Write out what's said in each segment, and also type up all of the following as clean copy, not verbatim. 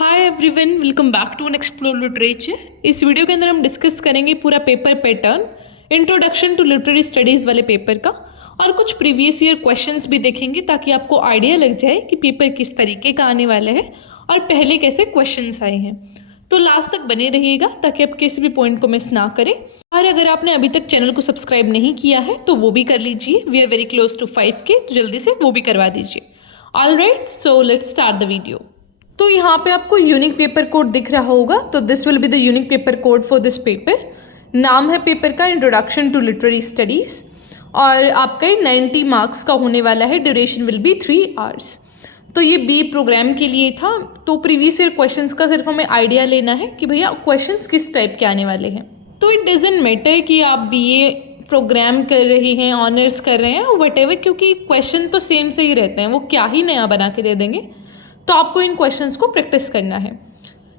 Hi everyone, welcome back to an explore literature. इस video के अंदर हम डिस्कस करेंगे पूरा paper pattern, introduction to literary studies वाले पेपर का, और कुछ प्रीवियस ईयर क्वेश्चंस भी देखेंगे ताकि आपको आइडिया लग जाए कि पेपर किस तरीके का आने वाला है और पहले कैसे क्वेश्चंस आए हैं। तो लास्ट तक बने रहिएगा ताकि आप किसी भी पॉइंट को मिस ना करें। और अगर आपने अभी तक चैनल को सब्सक्राइब नहीं किया है तो वो भी कर लीजिए। We are very close to 5K, तो जल्दी से वो भी करवा दीजिए। Alright, so let's start the video. तो यहाँ पे आपको यूनिक पेपर कोड दिख रहा होगा, तो this will be the unique paper code for this paper. नाम है पेपर का इंट्रोडक्शन टू लिटरेरी स्टडीज़, और आपका 90 मार्क्स का होने वाला है। Duration will be 3 hours. तो ये बी प्रोग्राम के लिए था। तो प्रीवियस ईयर क्वेश्चंस का सिर्फ हमें आइडिया लेना है कि भैया क्वेश्चंस किस टाइप के आने वाले हैं। तो इट डजेंट मैटर कि आप BA प्रोग्राम कर रहे हैं, ऑनर्स कर रहे हैं, वटेवर, क्योंकि क्वेश्चन तो सेम से ही रहते हैं, वो क्या ही नया बना के दे देंगे। तो आपको इन क्वेश्चंस को प्रैक्टिस करना है,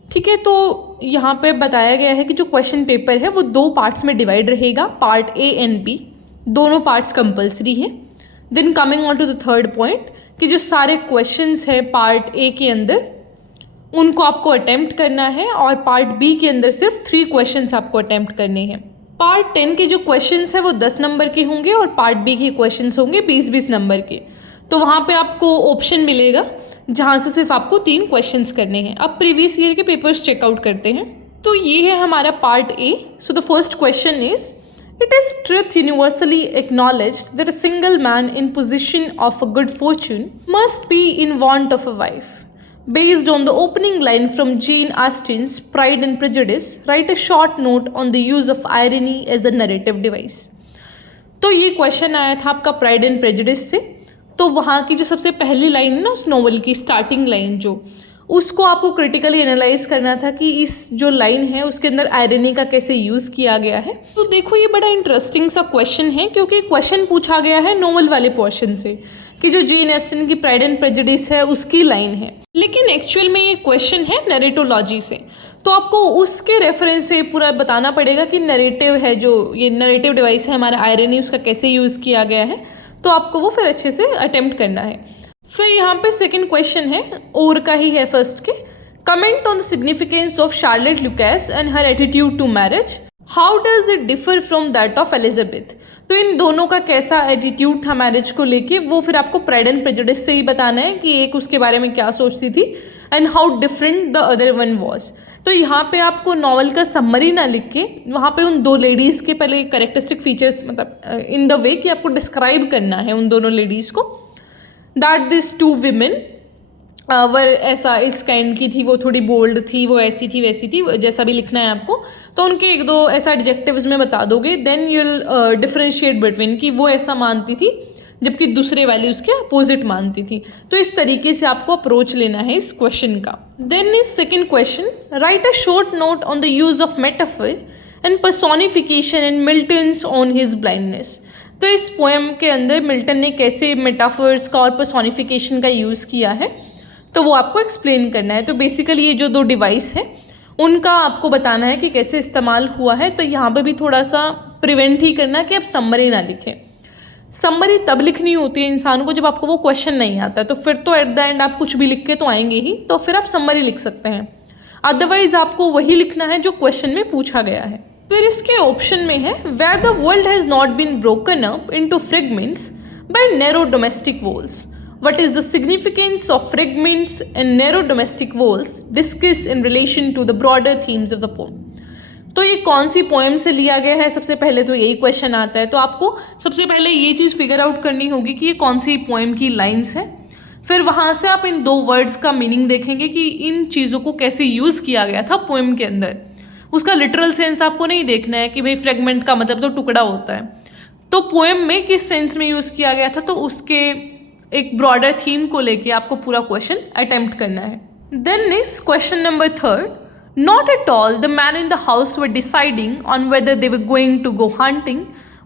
ठीक है। तो यहाँ पे बताया गया है कि जो क्वेश्चन पेपर है वो 2 पार्ट्स में डिवाइड रहेगा, पार्ट A एंड B। दोनों पार्ट्स कंपलसरी हैं। Then coming on to the third point कि जो सारे क्वेश्चंस हैं पार्ट A के अंदर उनको आपको अटेम्प्ट करना है, और पार्ट B के अंदर सिर्फ 3 क्वेश्चंस आपको अटेम्प्ट करने हैं। पार्ट 10 के जो क्वेश्चंस हैं वो 10 नंबर के होंगे, और पार्ट B के क्वेश्चंस होंगे 20-20 नंबर के। तो वहाँ पे आपको ऑप्शन मिलेगा जहाँ से सिर्फ आपको 3 क्वेश्चंस करने हैं। अब प्रीवियस ईयर के पेपर्स चेकआउट करते हैं। तो ये है हमारा part A। So the first question is, it is truth universally acknowledged that a single man in position of a good Fortune must be in want of a wife. Based on the opening line from Jane Austen's Pride and Prejudice, write a short note on the use of irony as a narrative device। तो ये question आया था आपका pride and prejudice से। तो वहाँ की जो सबसे पहली लाइन है ना उस नॉवल की, स्टार्टिंग लाइन जो, उसको आपको क्रिटिकली एनालाइज करना था कि इस जो लाइन है उसके अंदर आयरनी का कैसे यूज़ किया गया है। तो देखो ये बड़ा इंटरेस्टिंग सा क्वेश्चन है, क्योंकि क्वेश्चन पूछा गया है नॉवल वाले पोर्शन से कि जो जेन ऑस्टिन की प्राइड एंड प्रेजुडिस है उसकी लाइन है, लेकिन एक्चुअल में ये क्वेश्चन है नरेटोलॉजी से। तो आपको उसके रेफरेंस से पूरा बताना पड़ेगा कि नरेटिव है, जो ये नरेटिव डिवाइस है हमारा आयरनी, उसका कैसे यूज़ किया गया है। तो आपको वो फिर अच्छे से अटेम्प्ट करना है। फिर यहाँ पे सेकंड क्वेश्चन है, और का ही है फर्स्ट के। Comment on the significance of Charlotte Lucas and her attitude to marriage, how does it differ from that of Elizabeth. तो इन दोनों का कैसा एटीट्यूड था मैरिज को लेके, वो फिर आपको प्राइड एंड प्रेजुडिस से ही बताना है कि एक उसके बारे में क्या सोचती थी and how different the other one was. तो यहाँ पे आपको नॉवल का समरी ना लिख के वहाँ पे उन 2 लेडीज़ के पहले कैरेक्टरिस्टिक फीचर्स, मतलब इन द वे कि आपको डिस्क्राइब करना है उन दोनों लेडीज़ को, दैट दिस 2 विमेन वर ऐसा इस काइंड की थी, वो थोड़ी बोल्ड थी, वो ऐसी थी वैसी थी, जैसा भी लिखना है आपको। तो उनके 1-2 ऐसा एडजेक्टिव्स में बता दोगे, then you will differentiate between कि वो ऐसा मानती थी जबकि दूसरे वाली उसके अपोजिट मानती थी। तो इस तरीके से आपको अप्रोच लेना है इस क्वेश्चन का। Then is second question, write a short note on the use of metaphor and personification in Milton's on his blindness. तो इस पोएम के अंदर मिल्टन ने कैसे मेटाफर्स का और पर्सोनिफिकेशन का यूज़ किया है, तो वो आपको एक्सप्लेन करना है। तो बेसिकली ये जो 2 डिवाइस है उनका आपको बताना है कि कैसे इस्तेमाल हुआ है। तो यहाँ पे भी थोड़ा सा प्रिवेंट ही करना कि आप समरी ना लिखें। समरी तब लिखनी होती है इंसान को जब आपको वो क्वेश्चन नहीं आता है, तो फिर तो एट द एंड आप कुछ भी लिख के तो आएंगे ही, तो फिर आप समरी लिख सकते हैं। अदरवाइज आपको वही लिखना है जो क्वेश्चन में पूछा गया है। फिर इसके ऑप्शन में है, where the world has not been broken up into fragments by narrow domestic walls, what is the significance of fragments and narrow domestic walls discuss in relation to the broader themes of the poem. तो ये कौन सी poem से लिया गया है, सबसे पहले तो यही क्वेश्चन आता है। तो आपको सबसे पहले ये चीज़ फिगर आउट करनी होगी कि ये कौन सी पोएम की लाइंस है। फिर वहाँ से आप इन 2 वर्ड्स का मीनिंग देखेंगे कि इन चीज़ों को कैसे यूज़ किया गया था पोएम के अंदर। उसका लिटरल सेंस आपको नहीं देखना है कि भाई फ्रेगमेंट का मतलब तो टुकड़ा होता है, तो पोएम में किस सेंस में यूज़ किया गया था, तो उसके एक ब्रॉडर थीम को लेके आपको पूरा क्वेश्चन अटेम्प्ट करना है। Then is question number 3, not at all the man in the house were deciding on whether they were going to go hunting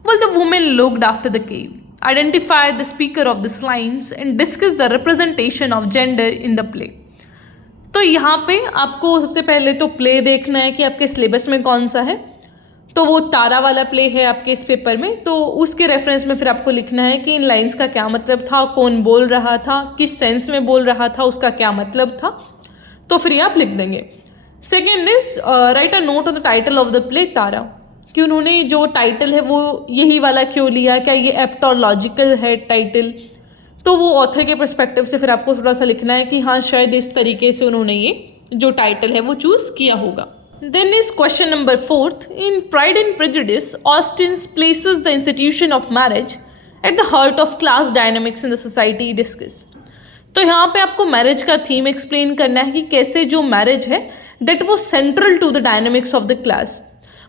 while the woman looked after the cave. Identify the speaker of these lines and discuss the representation of gender in the play। तो यहाँ पे आपको सबसे पहले तो play देखना है कि आपके सिलेबस में कौन सा है। तो वो तारा वाला प्ले है आपके इस पेपर में, तो उसके रेफरेंस में फिर आपको लिखना है कि इन लाइंस का क्या मतलब था, कौन बोल रहा था, किस सेंस में बोल रहा था, उसका क्या मतलब था। तो फिर ये आप लिख देंगे। Second is write a note on the title of the play Tara, कि उन्होंने जो टाइटल है वो यही वाला क्यों लिया, क्या ये एप्ट और लॉजिकल है टाइटल। तो वो ऑथर के पर्सपेक्टिव से फिर आपको थोड़ा सा लिखना है कि हाँ शायद इस तरीके से उन्होंने ये जो टाइटल है वो चूज़ किया होगा। Then is question number 4, in Pride and Prejudice Austen places the institution of marriage at the heart of class dynamics in the society discuss. तो यहाँ पे आपको मैरिज का थीम एक्सप्लेन करना है कि कैसे जो मैरिज है दैट वो central to the dynamics of the class,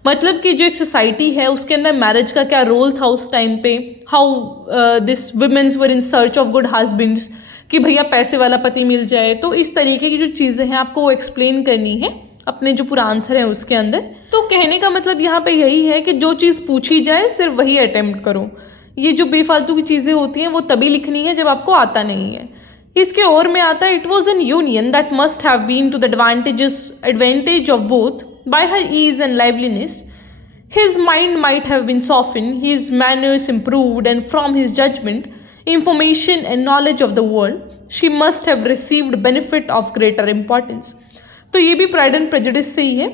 मतलब कि जो एक सोसाइटी है उसके अंदर मैरिज का क्या रोल था उस टाइम पे, how this women's were in search of good husbands, कि भैया पैसे वाला पति मिल जाए। तो इस तरीके की जो चीज़ें हैं आपको वो एक्सप्लेन करनी है अपने जो पूरा आंसर है उसके अंदर। तो कहने का मतलब यहाँ पे यही है कि जो चीज़ पूछी जाए सिर्फ वही अटेम्प्ट करो। ये जो बेफालतू की चीज़ें होती हैं वो तभी लिखनी है जब आपको आता नहीं है। इसके और में आता है, it was an union that must have been to the advantage of both by her ease and liveliness. His mind might have been softened, his manners improved, and from his judgment, information and knowledge of the world, she must have received benefit of greater importance. तो ये भी pride and prejudice से ही है।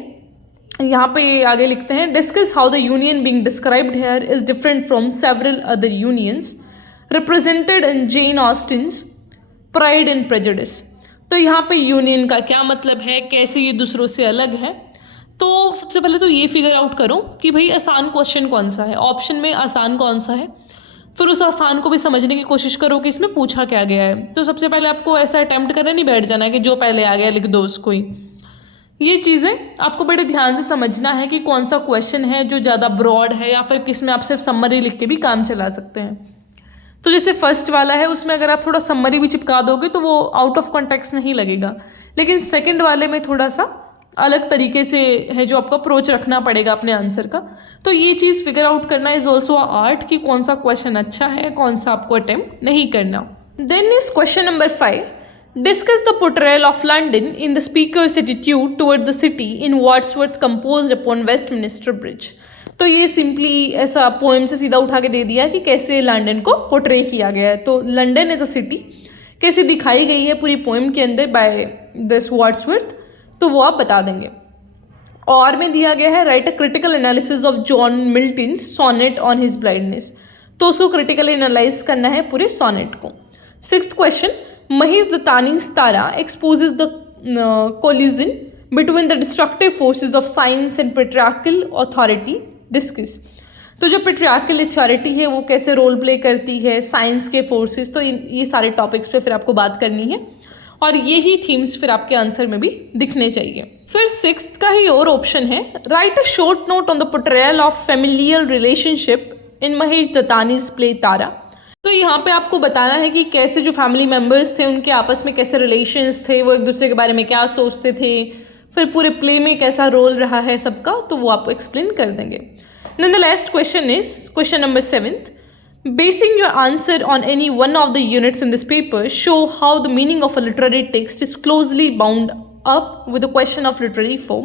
यहाँ पे आगे लिखते हैं, discuss how the union being described here is different from several other unions represented in Jane Austen's Pride and Prejudice. तो यहाँ पे यूनियन का क्या मतलब है, कैसे ये दूसरों से अलग है। तो सबसे पहले तो ये फिगर आउट करो कि भाई आसान क्वेश्चन कौन सा है, ऑप्शन में आसान कौन सा है, फिर उस आसान को भी समझने की कोशिश करो कि इसमें पूछा क्या गया है। तो सबसे पहले आपको ऐसा अटैम्प्ट करना नहीं बैठ जाना है कि जो पहले आ गया लिख दो उसको ही। ये चीज़ें आपको बड़े ध्यान से समझना है कि कौन सा क्वेश्चन है जो ज़्यादा ब्रॉड है या फिर किस में आप सिर्फ समरी लिख के भी काम चला सकते हैं। तो जैसे फर्स्ट वाला है उसमें अगर आप थोड़ा समरी भी चिपका दोगे तो वो आउट ऑफ कॉन्टेक्स्ट नहीं लगेगा, लेकिन सेकेंड वाले में थोड़ा सा अलग तरीके से है जो आपको अप्रोच रखना पड़ेगा अपने आंसर का। तो ये चीज़ फिगर आउट करना इज ऑल्सो आर्ट कि कौन सा क्वेश्चन अच्छा है, कौन सा आपको अटेम्प्ट नहीं करना। Then is question number 5, discuss the portrayal of London in the speaker's attitude toward the city in Wordsworth composed upon Westminster Bridge. तो ये सिंपली ऐसा पोएम से सीधा उठा के दे दिया कि कैसे लंदन को पोर्ट्रे किया गया है। तो लंदन एज अ सिटी कैसे दिखाई गई है पूरी पोएम के अंदर बाय दिस वर्ड्सवर्थ, तो वो आप बता देंगे। और में दिया गया है, write a critical analysis of John Milton's sonnet on his blindness. तो उसको क्रिटिकली एनालाइज करना है पूरे सोनेट को। 6th question, Mahesh Dattani's Tara exposes the collision between the destructive forces of science and patriarchal authority discuss. तो जो पेट्रियार्कल अथॉरिटी है वो कैसे रोल प्ले करती है साइंस के फोर्सेस, तो ये सारे टॉपिक्स पे फिर आपको बात करनी है और यही थीम्स फिर आपके आंसर में भी दिखने चाहिए। फिर 6th का ही और ऑप्शन है, write a short note on the portrayal of familial relationship in Mahesh Dattani's play Tara. तो यहाँ पे आपको बताना है कि कैसे जो फैमिली मेम्बर्स थे उनके आपस में कैसे रिलेशंस थे, वो एक दूसरे के बारे में क्या सोचते थे, फिर पूरे प्ले में कैसा रोल रहा है सबका, तो वो आपको एक्सप्लेन कर देंगे। Then the last question is question number 7th, basing your answer on any one of the units in this paper, show how the meaning of a literary text is closely bound up with the question of literary form।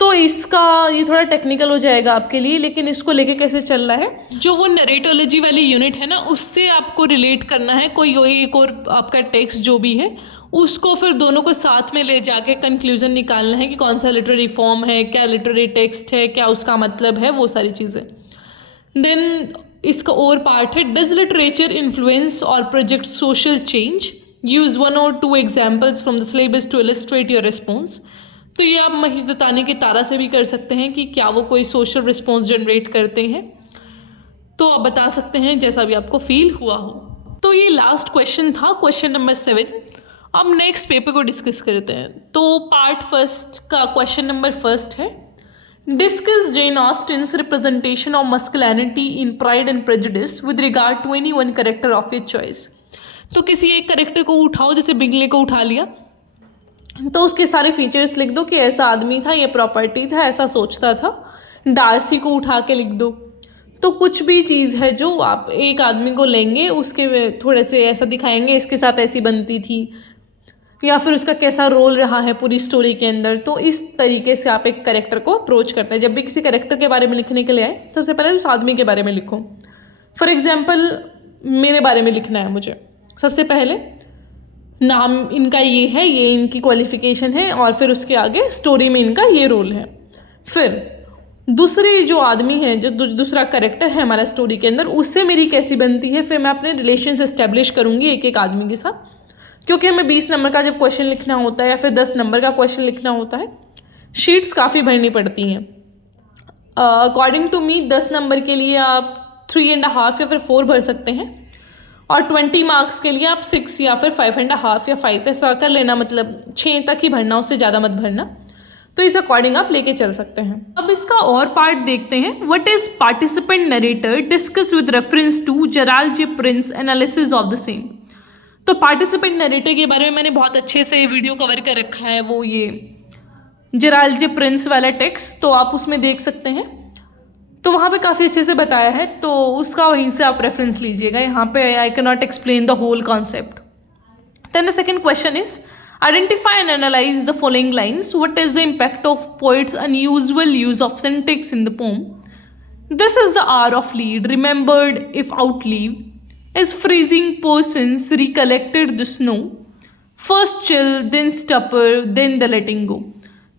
तो इसका ये थोड़ा technical हो जाएगा आपके लिए, लेकिन इसको लेके कैसे चल रहा है, जो वो नरेटोलॉजी वाली यूनिट है ना उससे आपको रिलेट करना है कोई एक और आपका टेक्स्ट जो भी है उसको, फिर दोनों को साथ में ले जाके कंक्लूजन निकालना है कि कौन सा लिटरेरी फॉर्म है, क्या लिटरेरी टेक्स्ट है, क्या उसका मतलब है, वो सारी चीज़ें। देन इसका और पार्ट है, डज लिटरेचर इन्फ्लुएंस और project social change, use 1 or 2 examples from the syllabus to illustrate your response. तो ये आप महेश दत्तानी के तारा से भी कर सकते हैं कि क्या वो कोई सोशल रिस्पॉन्स जनरेट करते हैं, तो आप बता सकते हैं जैसा भी आपको फील हुआ हो। तो ये लास्ट क्वेश्चन था, क्वेश्चन नंबर 7। अब नेक्स्ट पेपर को डिस्कस करते हैं। तो पार्ट फर्स्ट का क्वेश्चन नंबर 1 है, discuss Jane Austen's representation of masculinity in Pride and Prejudice with regard to any one character of your choice. तो किसी एक कैरेक्टर को उठाओ, जैसे बिगले को उठा लिया, तो उसके सारे फीचर्स लिख दो कि ऐसा आदमी था, ये प्रॉपर्टी था, ऐसा सोचता था। डार्सी को उठा के लिख दो। तो कुछ भी चीज़ है जो आप एक आदमी को लेंगे, उसके थोड़े से ऐसा दिखाएंगे, इसके साथ ऐसी बनती थी, या फिर उसका कैसा रोल रहा है पूरी स्टोरी के अंदर। तो इस तरीके से आप एक कैरेक्टर को अप्रोच करते हैं। जब भी किसी कैरेक्टर के बारे में लिखने के लिए आए, सबसे पहले उस आदमी के बारे में लिखो। फॉर एग्जाम्पल मेरे बारे में लिखना है मुझे, सबसे पहले नाम इनका ये है, ये इनकी क्वालिफिकेशन है, और फिर उसके आगे स्टोरी में इनका ये रोल है। फिर दूसरी जो आदमी है, जो दूसरा करेक्टर है हमारा स्टोरी के अंदर, उससे मेरी कैसी बनती है, फिर मैं अपने रिलेशंस एस्टेब्लिश करूँगी एक एक आदमी के साथ, क्योंकि हमें 20 नंबर का जब क्वेश्चन लिखना होता है या फिर 10 नंबर का क्वेश्चन लिखना होता है, शीट्स काफ़ी भरनी पड़ती हैं। अकॉर्डिंग टू मी 10 नंबर के लिए आप 3.5 या फिर 4 भर सकते हैं, और 20 मार्क्स के लिए आप 6 या फिर 5.5 या 5 ऐसा कर लेना, मतलब 6 तक ही भरना, उससे ज़्यादा मत भरना। तो इस अकॉर्डिंग आप लेके चल सकते हैं। अब इसका और पार्ट देखते हैं। What is participant narrator discuss with reference to Gerald J Prince analysis of the same. तो पार्टिसिपेंट नरेटर के बारे में मैंने बहुत अच्छे से वीडियो कवर कर रखा है, वो ये जेराल्ड जे प्रिंस वाला टेक्स्ट, तो आप उसमें देख सकते हैं। तो वहाँ पे काफ़ी अच्छे से बताया है, तो उसका वहीं से आप रेफरेंस लीजिएगा। यहाँ पे I can not explain the whole concept. Then the second question is identify and analyze the following lines. What is the impact of poets' unusual use of syntax in the poem? This is the hour of lead, remembered if outlive, as freezing persons recollected the snow, first chill, then stupor, then the letting go.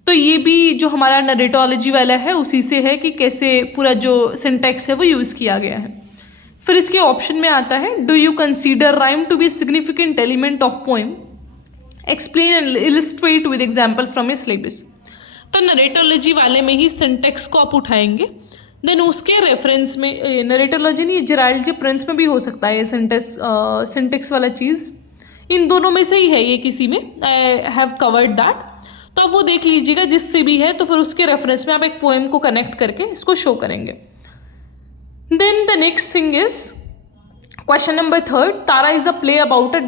तो ये भी जो हमारा नरेटोलॉजी वाला है उसी से है कि कैसे पूरा जो सिंटैक्स है वो यूज़ किया गया है। फिर इसके ऑप्शन में आता है, do you consider rhyme to be significant element of poem, explain and illustrate with example from a syllabus. तो नरेटोलॉजी वाले में ही सिंटेक्स को आप उठाएंगे, देन उसके रेफरेंस में, नरेटोलॉजी नहीं, जेराल्ड जे प्रिंस में भी हो सकता है सिंटेक्स वाला चीज़, इन दोनों में से ही है ये, किसी में आई हैव कवर्ड दैट। तो आप वो देख लीजिएगा जिससे भी है, तो फिर उसके रेफरेंस में आप एक पोएम को कनेक्ट करके इसको शो करेंगे। Then the next thing is question number 3, Tara is a play about a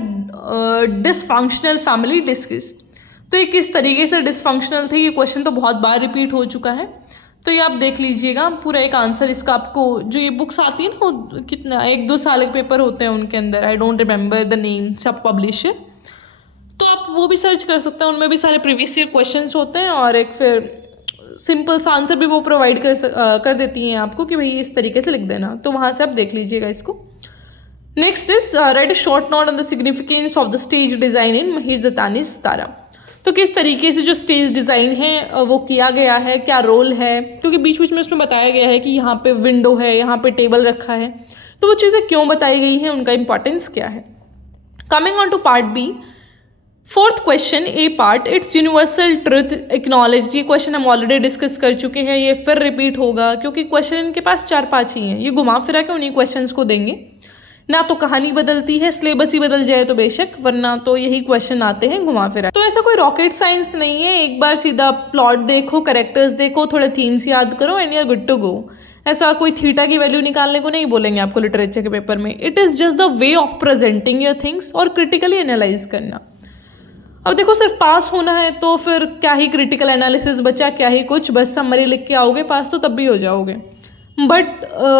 dysfunctional family discuss. तो ये किस तरीके से डिसफंक्शनल थे, ये क्वेश्चन तो बहुत बार रिपीट हो चुका है, तो ये आप देख लीजिएगा पूरा एक आंसर इसका। आपको जो ये बुक्स आती है ना, वो कितना 1-2 साल के पेपर होते हैं उनके अंदर, I don't remember the names of publisher, तो आप वो भी सर्च कर सकते हैं, उनमें भी सारे प्रीवियस ईयर क्वेश्चंस होते हैं, और एक फिर सिंपल सा आंसर भी वो प्रोवाइड कर देती हैं आपको कि भाई इस तरीके से लिख देना, तो वहाँ से आप देख लीजिएगा इसको। Next is write a short note on the significance of the stage design in Mahesh Dattani's Tara. तो किस तरीके से जो स्टेज डिज़ाइन है वो किया गया है, क्या रोल है, क्योंकि बीच बीच में उसमें बताया गया है कि यहाँ पे विंडो है, यहाँ पे टेबल रखा है, तो वो चीज़ें क्यों बताई गई हैं, उनका इंपॉर्टेंस क्या है। Coming on to part B, 4th question A part, it's universal truth acknowledge. ये क्वेश्चन हम ऑलरेडी डिस्कस कर चुके हैं, ये फिर रिपीट होगा क्योंकि क्वेश्चन इनके पास 4-5 ही हैं, ये घुमा फिरा के उन्हीं क्वेश्चंस को देंगे ना, तो कहानी बदलती है, सिलेबस ही बदल जाए तो बेशक, वरना तो यही क्वेश्चन आते हैं घुमा फिरा। तो ऐसा कोई रॉकेट साइंस नहीं है, एक बार सीधा प्लॉट देखो, कैरेक्टर्स देखो, थोड़े थीम्स याद करो and you are good to go. ऐसा कोई थीटा की वैल्यू निकालने को नहीं बोलेंगे आपको लिटरेचर के पेपर में। It is just the way of presenting your things और क्रिटिकली एनालाइज करना। अब देखो सिर्फ पास होना है तो फिर क्या ही क्रिटिकल एनालिसिस बचा, क्या ही कुछ, बस समरी लिख के आओगे पास तो तब भी हो जाओगे। But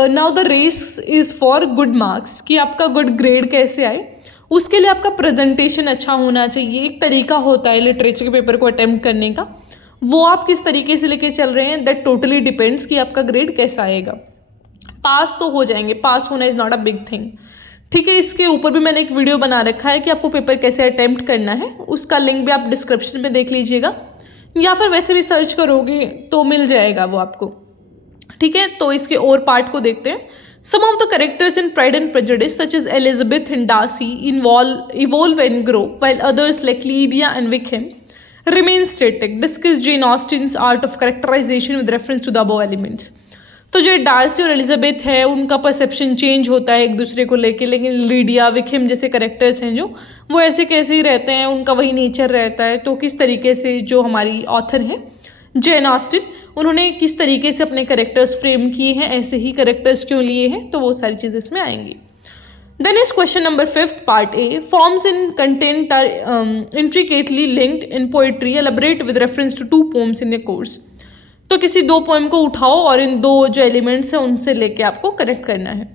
now the race is for good marks, कि आपका गुड ग्रेड कैसे आए, उसके लिए आपका प्रेजेंटेशन अच्छा होना चाहिए। एक तरीका होता है लिटरेचर के पेपर को अटेम्प्ट करने का, वो आप किस तरीके से लेके चल रहे हैं, दैट टोटली डिपेंड्स कि आपका ग्रेड कैसा आएगा। पास तो हो जाएंगे, पास होना is not a big thing, ठीक है। इसके ऊपर भी मैंने एक वीडियो बना रखा है कि आपको पेपर कैसे अटेम्प्ट करना है, उसका लिंक भी आप डिस्क्रिप्शन में देख लीजिएगा, या फिर वैसे भी सर्च करोगे तो मिल जाएगा वो आपको, ठीक है। तो इसके और पार्ट को देखते हैं। Some of the characters in Pride and Prejudice such as Elizabeth and Darcy evolve and grow while others like Lydia and Wickham remain static. Discuss Jane Austen's art of characterisation with reference to the above elements. तो जो Darcy और Elizabeth है उनका perception change होता है एक दूसरे को लेके, लेकिन लीडिया विकहेम जैसे कैरेक्टर्स हैं जो, वो ऐसे कैसे ही रहते हैं, उनका वही नेचर रहता है। तो किस तरीके से जो हमारी ऑथर है जेन ऑस्टिन, उन्होंने किस तरीके से अपने कैरेक्टर्स फ्रेम किए हैं, ऐसे ही कैरेक्टर्स क्यों लिए हैं, तो वो सारी चीज़ें इसमें आएंगी। Then is question number 5 part A, forms in content are intricately linked in poetry, elaborate with reference to 2 poems in the course. तो किसी 2 पोएम को उठाओ और इन 2 जो एलिमेंट्स हैं उनसे लेके आपको कनेक्ट करना है।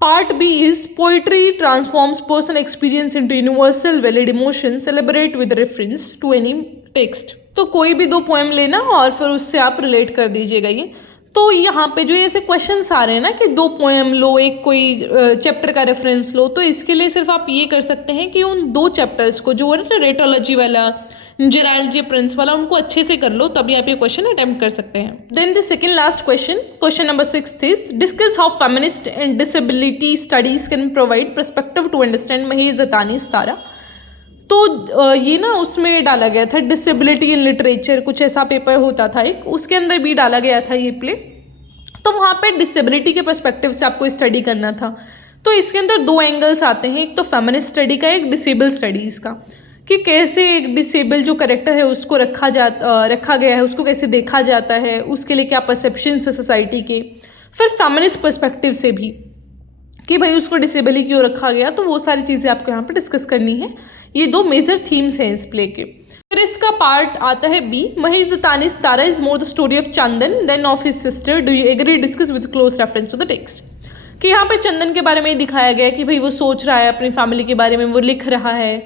Part B is poetry transforms personal experience into universal valid emotions, elaborate with reference to any text. तो कोई भी 2 पोएम लेना और फिर उससे आप रिलेट कर दीजिएगा ये। तो यहाँ पे जो ऐसे क्वेश्चंस आ रहे हैं ना कि 2 पोएम लो, एक कोई चैप्टर का रेफरेंस लो, तो इसके लिए सिर्फ आप ये कर सकते हैं कि उन 2 चैप्टर्स को जो है ना रेटोलॉजी वाला, जेराल्ड जे प्रिंस वाला, उनको अच्छे से कर लो, तभी आप ये क्वेश्चन अटेम्प्ट कर सकते हैं। Then the second last question number 6 is discuss how feminist and disability studies can provide perspective to understand Mahesh Dattani Tara. तो ये ना उसमें डाला गया था डिसेबिलिटी इन लिटरेचर, कुछ ऐसा पेपर होता था एक, उसके अंदर भी डाला गया था ये प्ले। तो वहाँ पे डिसेबिलिटी के पर्सपेक्टिव से आपको स्टडी करना था। तो इसके अंदर 2 एंगल्स आते हैं, एक तो फेमिनिस्ट स्टडी का, एक डिसेबल स्टडीज़ का, कि कैसे एक डिसेबल जो करेक्टर है उसको रखा गया है, उसको कैसे देखा जाता है, उसके लिए क्या परसेप्शन है सोसाइटी के। फिर फेमिनिस्ट पर्सपेक्टिव से भी कि भाई उसको डिसेबल ही क्यों रखा गया, तो वो सारी चीज़ें आपको यहाँ पे डिस्कस करनी है। ये 2 मेजर थीम्स हैं इस प्ले के। फिर इसका पार्ट आता है B, Mahesh Dattani Tara is more the story of Chandan than of his sister, do you agree, discuss with close reference to the text. कि यहाँ पे चंदन के बारे में दिखाया गया कि भाई वो सोच रहा है अपनी फैमिली के बारे में, वो लिख रहा है,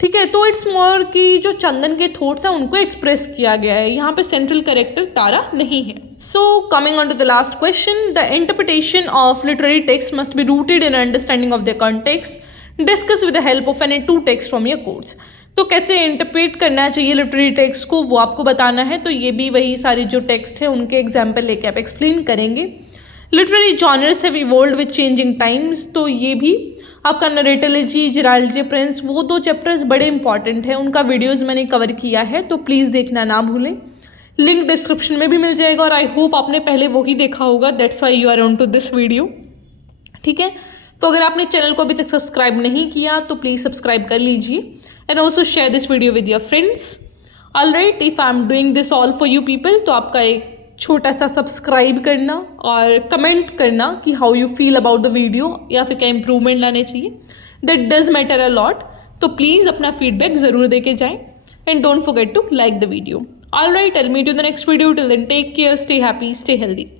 ठीक है। तो इट्स मोर कि जो चंदन के थॉट्स हैं उनको एक्सप्रेस किया गया है, यहाँ पे सेंट्रल कैरेक्टर तारा नहीं है। So coming on to the last question, the interpretation of literary text must be rooted in understanding of the context, discuss with the help of any 2 text from your course. तो कैसे interpret करना चाहिए literary text को, वो आपको बताना है। तो ये भी वही सारी जो टेक्स्ट है उनके एग्जाम्पल लेके आप एक्सप्लेन करेंगे। Literary genres have evolved with changing times, तो ये भी आपका नरेटोलॉजी, जेराल्ड जे प्रिंस, वो 2 चैप्टर्स बड़े इंपॉर्टेंट हैं, उनका वीडियोज़ मैंने कवर किया है, तो प्लीज़ देखना ना भूलें। लिंक डिस्क्रिप्शन में भी मिल जाएगा, और आई होप आपने पहले वही देखा होगा, that's why you are on to this video, ठीक है। तो अगर आपने चैनल को अभी तक सब्सक्राइब नहीं किया तो प्लीज़ सब्सक्राइब कर लीजिए, and also share this video with your friends. Alright, if I am doing this all for you people, तो आपका एक छोटा सा सब्सक्राइब करना और कमेंट करना कि how you feel about the video, या फिर क्या इंप्रूवमेंट लाने चाहिए, that does matter a lot. तो प्लीज़ अपना फीडबैक ज़रूर दे के जाएँ, and don't forget to like the video. Alright, I will meet you in the next video, till then take care, stay happy, stay healthy.